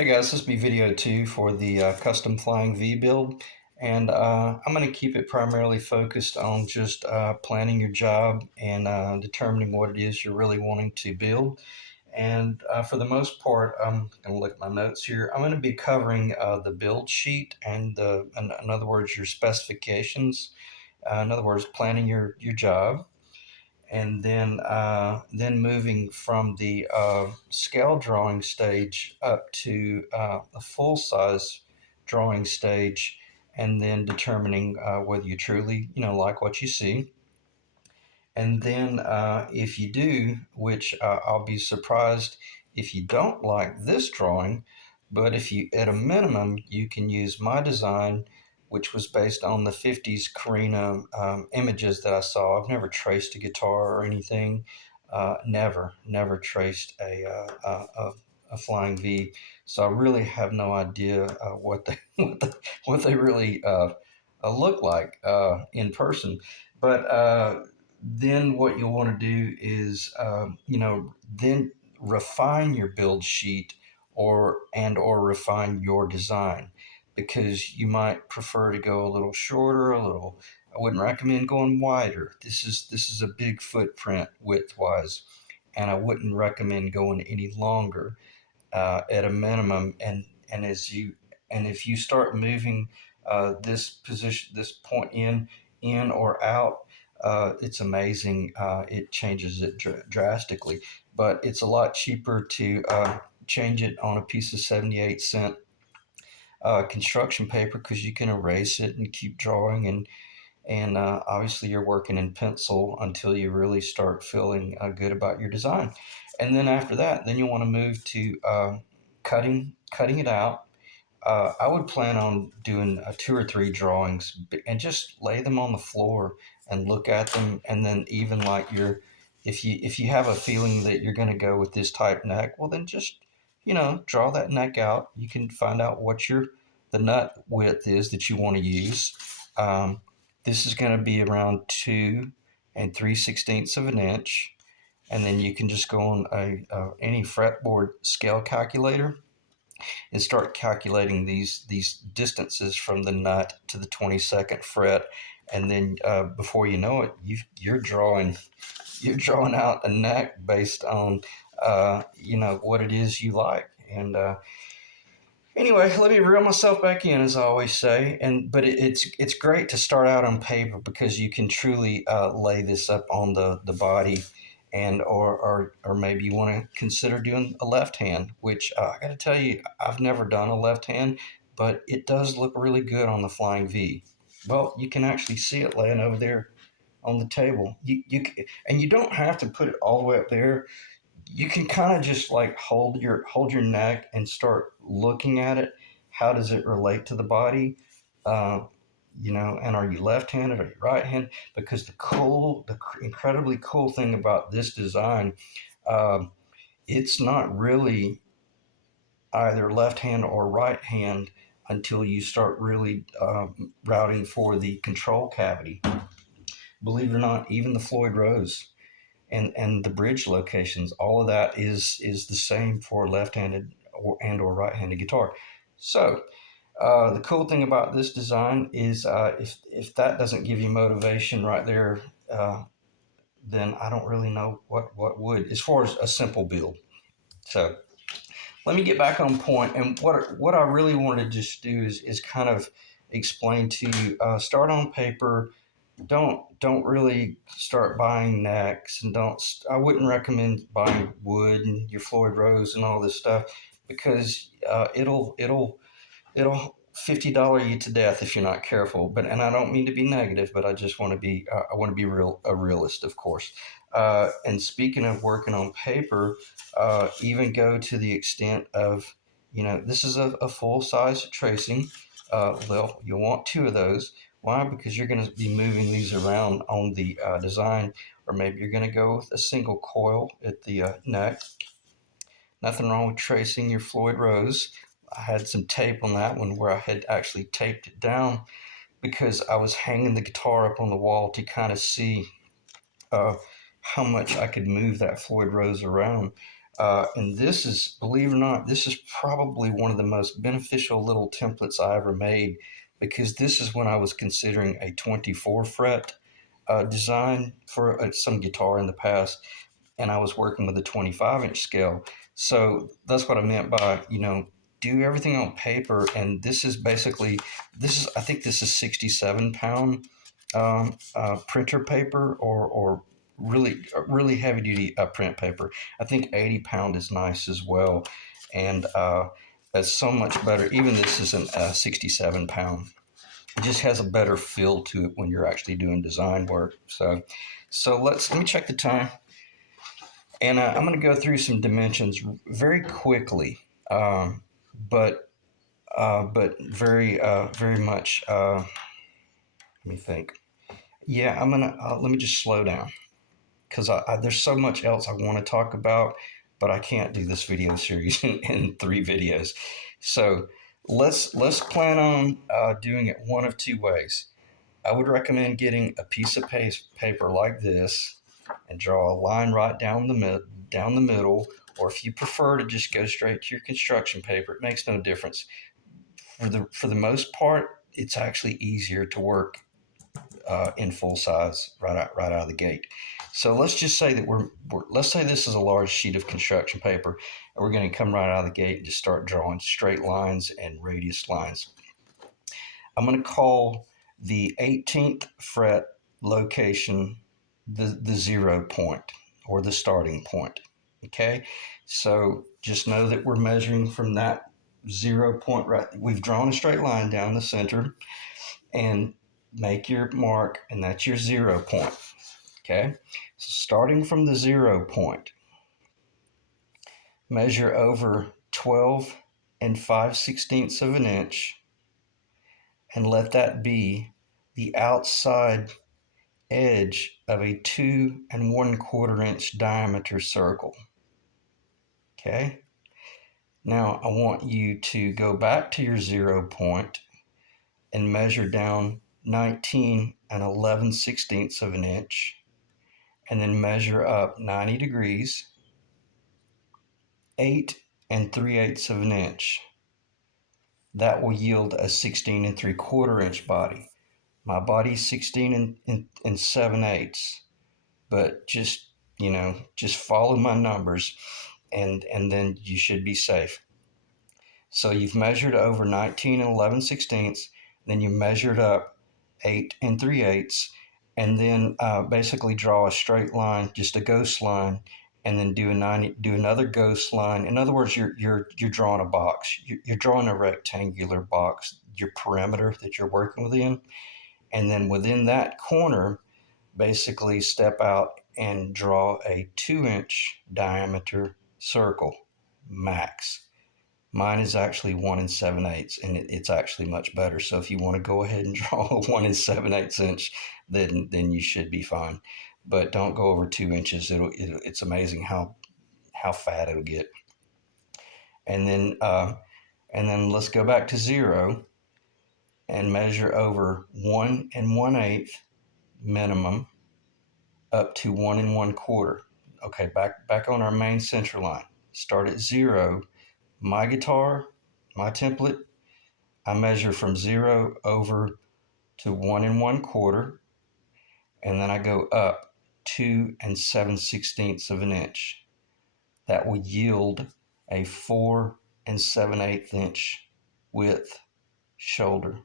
Hey guys, this will be video 2 for the custom flying V build, and I'm going to keep it primarily focused on just planning your job and determining what it is you're really wanting to build. And for the most part, I'm going to look at my notes here. I'm going to be covering the build sheet and in other words, your specifications. In other words, planning your job, and then moving from the scale drawing stage up to a full size drawing stage, and then determining whether you truly like what you see. And then if you do, which I'll be surprised if you don't like this drawing, but if you, at a minimum, you can use my design, which was based on the 50s Korina images that I saw. I've never traced a guitar or anything. Never traced a flying V. So I really have no idea what they what they really look like in person. But then what you'll want to do is, then refine your build sheet or refine your design, because you might prefer to go a little shorter, a little. I wouldn't recommend going wider. This is a big footprint width wise, and I wouldn't recommend going any longer at a minimum. And as you and if you start moving this point in or out, it's amazing. It changes it drastically, but it's a lot cheaper to change it on a piece of 78-cent construction paper, because you can erase it and keep drawing, and obviously you're working in pencil until you really start feeling good about your design. And then after that, then you want to move to cutting it out. I would plan on doing 2 or 3 drawings and just lay them on the floor and look at them, and then even like if you have a feeling that you're going to go with this type neck, well then just draw that neck out. You can find out what the nut width is that you want to use. Um, this is going to be around 2 3/16 of an inch, and then you can just go on any fretboard scale calculator and start calculating these distances from the nut to the 22nd fret, and then before you know it, you're drawing out a neck based on what it is you like. And anyway, let me reel myself back in, as I always say. But it's great to start out on paper, because you can truly lay this up on the body, and or maybe you want to consider doing a left hand, which I got to tell you, I've never done a left hand, but it does look really good on the Flying V. Well, you can actually see it laying over there on the table. And you don't have to put it all the way up there. You can kind of just like hold your neck and start looking at it. How does it relate to the body? Uh, and are you left-handed? Are you right-handed? Because the incredibly cool thing about this design, um, it's not really either left hand or right hand until you start really routing for the control cavity. Believe it or not, even the Floyd Rose and the bridge locations, all of that is the same for left-handed or right-handed guitar. So the cool thing about this design is, if that doesn't give you motivation right there, then I don't really know what would, as far as a simple build. So let me get back on point. And what I really want to just do is kind of explain to you. Start on paper. Don't really start buying necks, and don't. I wouldn't recommend buying wood and your Floyd Rose and all this stuff, because it'll $50 you to death if you're not careful. And I don't mean to be negative, but I just want to be I want to be a realist, of course. And speaking of working on paper, even go to the extent of, this is a full size tracing. Well, you'll want 2 of those. Why? Because you're going to be moving these around on the design, or maybe you're going to go with a single coil at the neck. Nothing wrong with tracing your Floyd Rose. I had some tape on that one where I had actually taped it down, because I was hanging the guitar up on the wall to kind of see uh, how much I could move that Floyd Rose around. And this is, believe it or not, this is probably one of the most beneficial little templates I ever made, because this is when I was considering a 24 fret design for some guitar in the past, and I was working with a 25-inch scale. So that's what I meant by, do everything on paper. And this is basically, I think this is 67 pound printer paper, or really heavy duty print paper. I think 80 pound is nice as well. And that's so much better. Even this isn't 67 pound. It just has a better feel to it when you're actually doing design work. So let me check the time, and I'm going to go through some dimensions very quickly, um, but but very much. Let me think. Yeah, I'm gonna let me just slow down, because there's so much else I want to talk about, but I can't do this video series in 3 videos. So let's plan on doing it one of 2 ways. I would recommend getting a piece of paper like this and draw a line right down the middle, or if you prefer to just go straight to your construction paper, it makes no difference. For the most part, it's actually easier to work in full size right out of the gate. So let's just say that let's say this is a large sheet of construction paper, and we're going to come right out of the gate and just start drawing straight lines and radius lines. I'm going to call the 18th fret location the 0 point, or the starting point. Okay, so just know that we're measuring from that 0 point. Right, we've drawn a straight line down the center, and make your mark, and that's your 0 point. Okay, so starting from the 0 point, measure over 12 and 5/16 of an inch, and let that be the outside edge of a 2 1/4 inch diameter circle. Okay, now I want you to go back to your 0 point and measure down 19 and 11/16 of an inch, and then measure up 90 degrees, 8 3/8 of an inch. That will yield a 16 3/4 inch body. My body's 16 and 7/8, but just follow my numbers, and then you should be safe. So you've measured over 19 and 11/16, then you measured up 8 3/8, and then basically draw a straight line, just a ghost line, and then do another ghost line. In other words, you're drawing a box. You're drawing a rectangular box, your perimeter that you're working within, and then within that corner, basically step out and draw a 2-inch diameter circle max. Mine is actually 1 7/8, and it's actually much better. So if you want to go ahead and draw a 1 7/8 inch, then you should be fine. But don't go over 2 inches. It's amazing how fat it'll get. And then let's go back to 0 and measure over 1 1/8 minimum up to 1 1/4. Okay, back on our main center line. Start at 0. My guitar, my template, I measure from 0 over to 1 1/4, and then I go up 2 7/16 of an inch. That will yield a 4 7/8 inch width shoulder,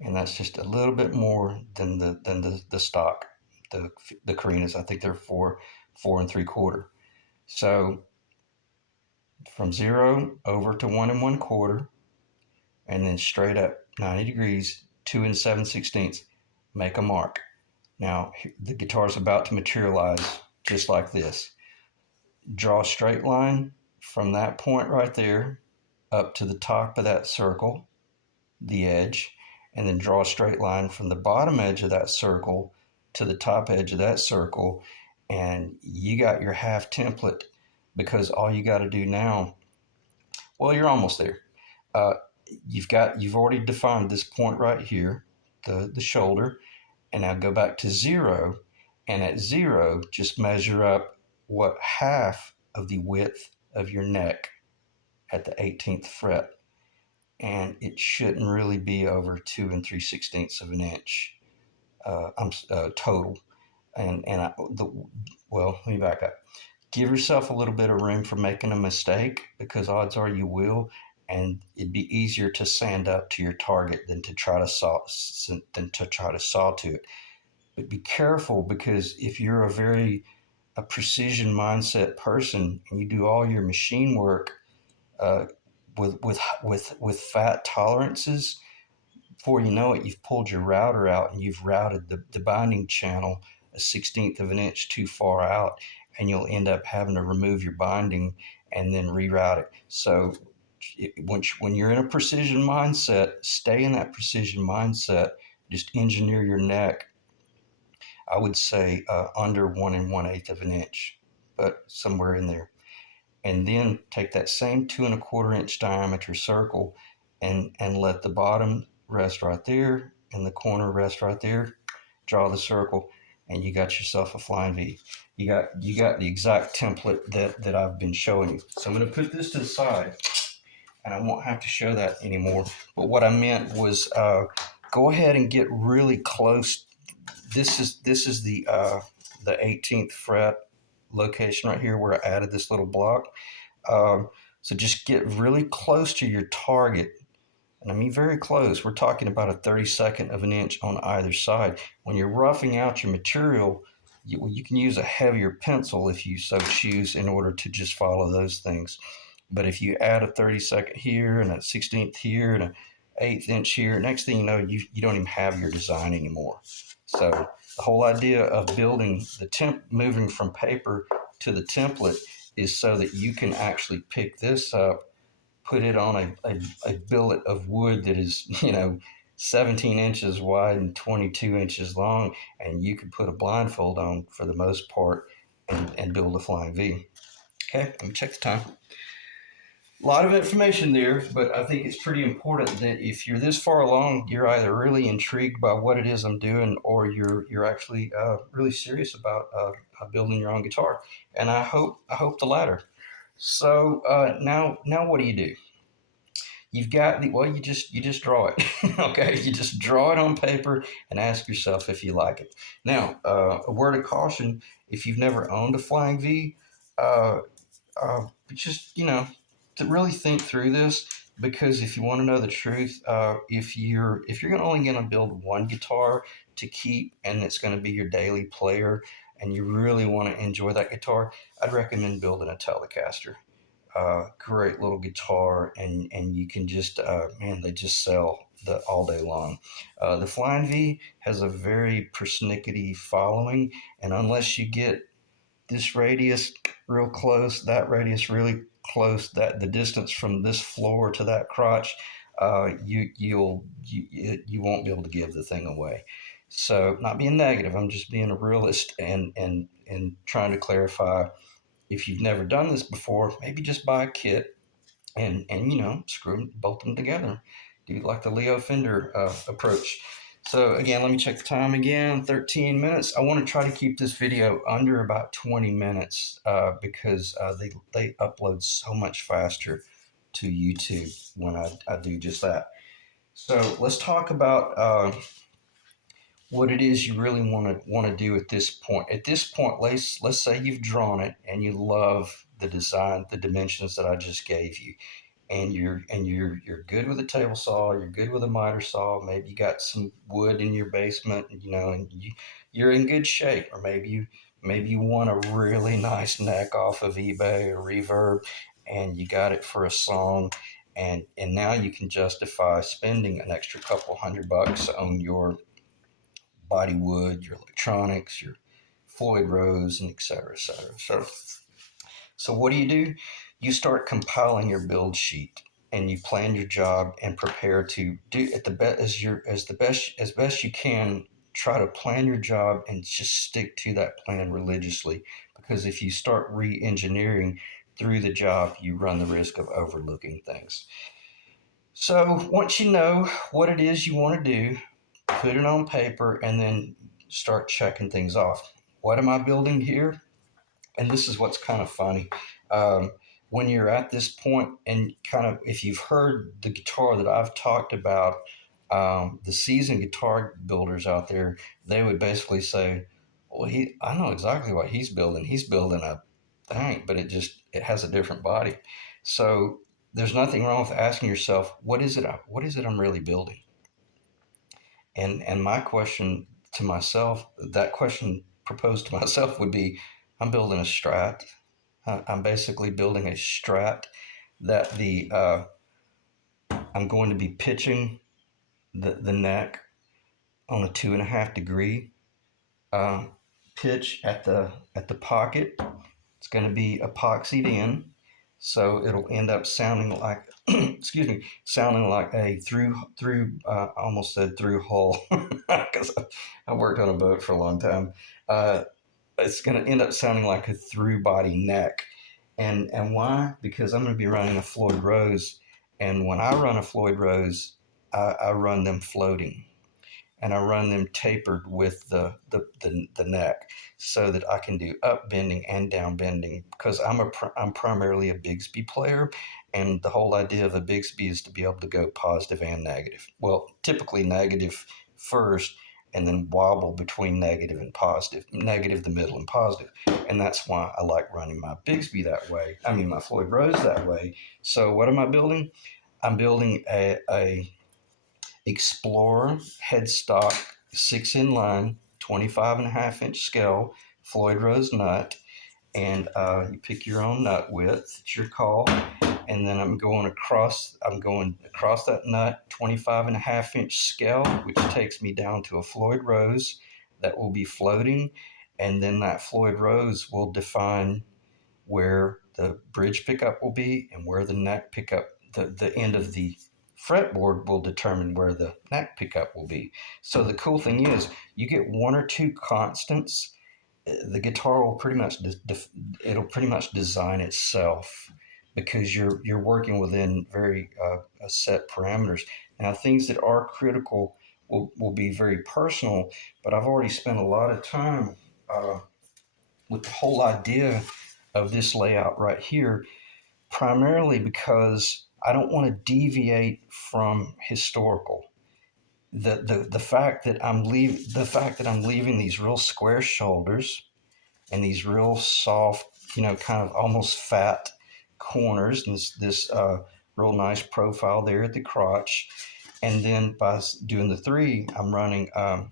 and that's just a little bit more than the stock, the Korinas. I think they're 4 3/4. So from 0 over to 1 1/4, and then straight up 90 degrees, 2 7/16, make a mark. Now the guitar is about to materialize just like this. Draw a straight line from that point right there up to the top of that circle, the edge, and then draw a straight line from the bottom edge of that circle to the top edge of that circle, and you got your half template. Because all you got to do now, well, you're almost there. Uh, you've already defined this point right here, the shoulder, and now go back to 0, and at 0 just measure up what half of the width of your neck at the 18th fret, and it shouldn't really be over 2 3/16 of an inch. Total. Well, let me back up. Give yourself a little bit of room for making a mistake, because odds are you will, and it'd be easier to sand up to your target than to try to saw to it. But be careful, because if you're a precision mindset person and you do all your machine work uh, with fat tolerances, before you know it, you've pulled your router out and you've routed the binding channel 1/16 of an inch too far out, and you'll end up having to remove your binding and then reroute it. So when you're in a precision mindset, stay in that precision mindset. Just engineer your neck. I would say under 1 1/8 of an inch, but somewhere in there. And then take that same 2 1/4 inch diameter circle and let the bottom rest right there and the corner rest right there. Draw the circle, and you got yourself a flying V. You got the exact template that I've been showing you. So I'm going to put this to the side, and I won't have to show that anymore. But what I meant was, go ahead and get really close. This is the 18th fret location right here where I added this little block. So just get really close to your target. And I mean very close. We're talking about a 32nd of an inch on either side. When you're roughing out your material, you can use a heavier pencil if you so choose in order to just follow those things. But if you add a 32nd here and a 16th here and an 1/8 inch here, next thing you know, you don't even have your design anymore. So the whole idea of building moving from paper to the template is so that you can actually pick this up, put it on a billet of wood that is, 17 inches wide and 22 inches long, and you can put a blindfold on for the most part and build a flying V. Okay, let me check the time. A lot of information there, but I think it's pretty important that if you're this far along, you're either really intrigued by what it is I'm doing, or you're actually really serious about building your own guitar. And I hope the latter. So now what do? You've got you just draw it. Okay, you just draw it on paper and ask yourself if you like it. Now, a word of caution: if you've never owned a flying V, uh, just to really think through this, because if you want to know the truth, if you're only going to build one guitar to keep, and it's going to be your daily player, and you really want to enjoy that guitar, I'd recommend building a Telecaster. Great little guitar, and you can just man, they just sell all day long. The Flying V has a very persnickety following, and unless you get this radius real close, that radius really close, that the distance from this floor to that crotch, you won't be able to give the thing away. So, not being negative, I'm just being a realist and trying to clarify. If you've never done this before, maybe just buy a kit and screw them, bolt them together. Do like the Leo Fender approach. So again, let me check the time again. 13 minutes. I want to try to keep this video under about 20 minutes because they upload so much faster to YouTube when I do just that. So let's talk about what it is you really want to do at this point. At this point, let's say you've drawn it and you love the design, the dimensions that I just gave you, and you're good with a table saw, you're good with a miter saw, maybe you got some wood in your basement, and you're in good shape. Or maybe you want a really nice neck off of eBay or Reverb, and you got it for a song, and now you can justify spending an extra couple $100 on your body wood, your electronics, your Floyd Rose, and et cetera, et cetera. So what do? You start compiling your build sheet, and you plan your job and prepare to do at the best as best you can. Try to plan your job and just stick to that plan religiously, because if you start re-engineering through the job, you run the risk of overlooking things. So once you know what it is you want to do, put it on paper, and then start checking things off. What am I building here? And this is what's kind of funny. Um, when you're at this point, and kind of, if you've heard the guitar that I've talked about, the seasoned guitar builders out there, they would basically say, "Well, I know exactly what he's building. He's building a thing, but it has a different body." So there's nothing wrong with asking yourself, "What is it? What is it I'm really building?" And my question to myself, that question proposed to myself would be, I'm building a Strat. I'm basically building a Strat that I'm going to be pitching the neck on a 2.5 degree uh, pitch at the pocket. It's going to be epoxied in, so it'll end up sounding like, excuse me, sounding like a I almost said through hull because I worked on a boat for a long time. It's going to end up sounding like a through body neck, and why? Because I'm going to be running a Floyd Rose, and when I run a Floyd Rose, I run them floating, and I run them tapered with the neck, so that I can do up bending and down bending, because I'm primarily a Bigsby player, and the whole idea of a Bigsby is to be able to go positive and negative. Well, typically negative first, and then wobble between negative and positive, negative the middle and positive, and that's why I like running my Bigsby that way. I mean my Floyd Rose that way. So what am I building? I'm building a Explorer headstock 6 in line 25.5 inch scale Floyd Rose nut, and you pick your own nut width. It's your call. And then I'm going across that nut 25.5 inch scale, which takes me down to a Floyd Rose that will be floating, and then that Floyd Rose will define where the bridge pickup will be, and where the neck pickup, the end of the fretboard will determine where the neck pickup will be. So the cool thing is, you get one or two constants, the guitar will it'll pretty much design itself, because you're working within very set parameters. Now, things that are critical will be very personal, but I've already spent a lot of time with the whole idea of this layout right here, primarily because I don't want to deviate from historical. The fact that I'm leaving these real square shoulders and these real soft, kind of almost fat corners, and this real nice profile there at the crotch, and then by doing the three, I'm running. How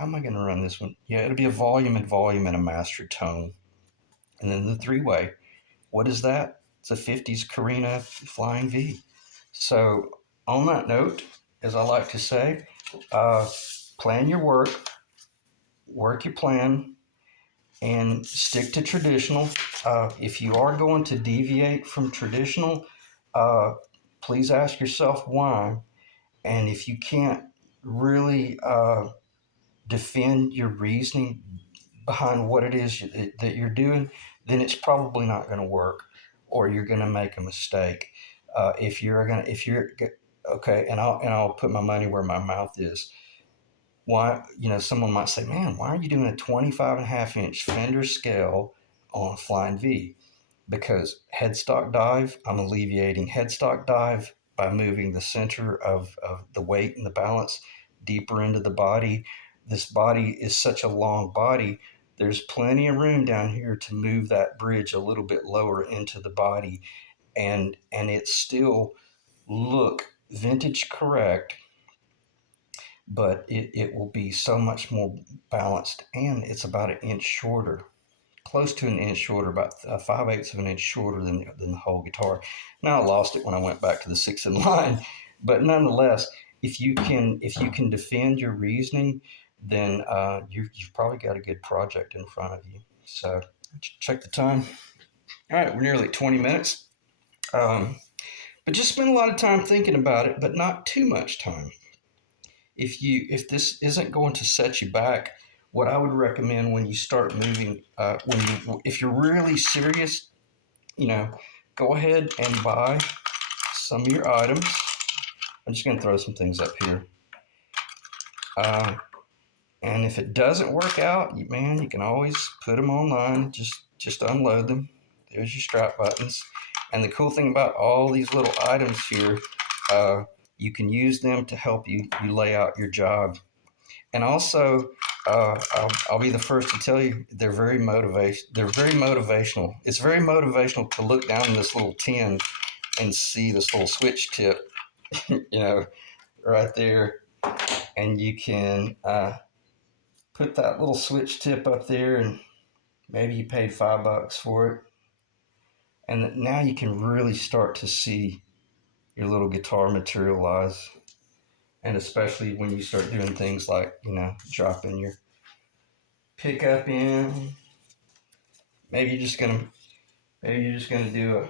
am I going to run this one? Yeah, it'll be a volume and volume and a master tone, and then the three-way. What is that? It's a 50s Korina Flying V. So, on that note, as I like to say, uh, plan your work your plan, and stick to traditional. If you are going to deviate from traditional, uh, please ask yourself why. And if you can't really defend your reasoning behind what it is that you're doing, then it's probably not going to work, or you're going to make a mistake. If you're okay, and I'll put my money where my mouth is. Why, someone might say, man, why are you doing a 25.5 inch Fender scale on a Flying V? Because headstock dive, I'm alleviating headstock dive by moving the center of the weight and the balance deeper into the body. This body is such a long body. There's plenty of room down here to move that bridge a little bit lower into the body, and it still look vintage correct, but it will be so much more balanced, and it's about an inch shorter, close to an inch shorter, about 5/8 of an inch shorter than the whole guitar. Now I lost it when I went back to the 6 in line, but nonetheless, if you can defend your reasoning, then you've probably got a good project in front of you. So check the time. All right, we're nearly at 20 minutes. But just spend a lot of time thinking about it, but not too much time. If this isn't going to set you back, what I would recommend when you start moving, if you're really serious, you know, go ahead and buy some of your items. I'm just going to throw some things up here. And if it doesn't work out, man, you can always put them online. Just unload them. There's your strap buttons. And the cool thing about all these little items here, uh, you can use them to help you lay out your job. And also, I'll be the first to tell you they're very motivation. They're very motivational. It's very motivational to look down in this little tin and see this little switch tip, you know, right there, and you can put that little switch tip up there, and maybe you paid $5 for it, and now you can really start to see your little guitar materialize. And especially when you start doing things like, dropping your pickup in. Maybe you're just gonna maybe you're just gonna do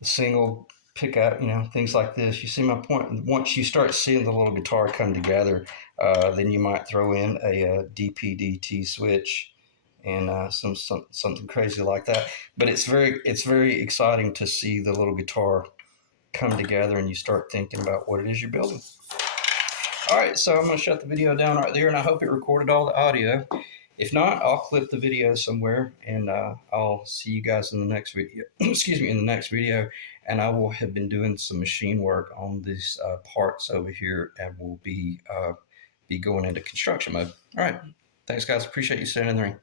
a single pickup, things like this. You see my point? Once you start seeing the little guitar come together, then you might throw in a DPDT switch and something crazy like that. But it's very exciting to see the little guitar come together, and you start thinking about what it is you're building. All right, so I'm going to shut the video down right there, and I hope it recorded all the audio. If not, I'll clip the video somewhere, and I'll see you guys in the next video. Excuse me, in the next video, and I will have been doing some machine work on these parts over here, and will be going into construction mode. All right, thanks, guys. Appreciate you staying in the ring.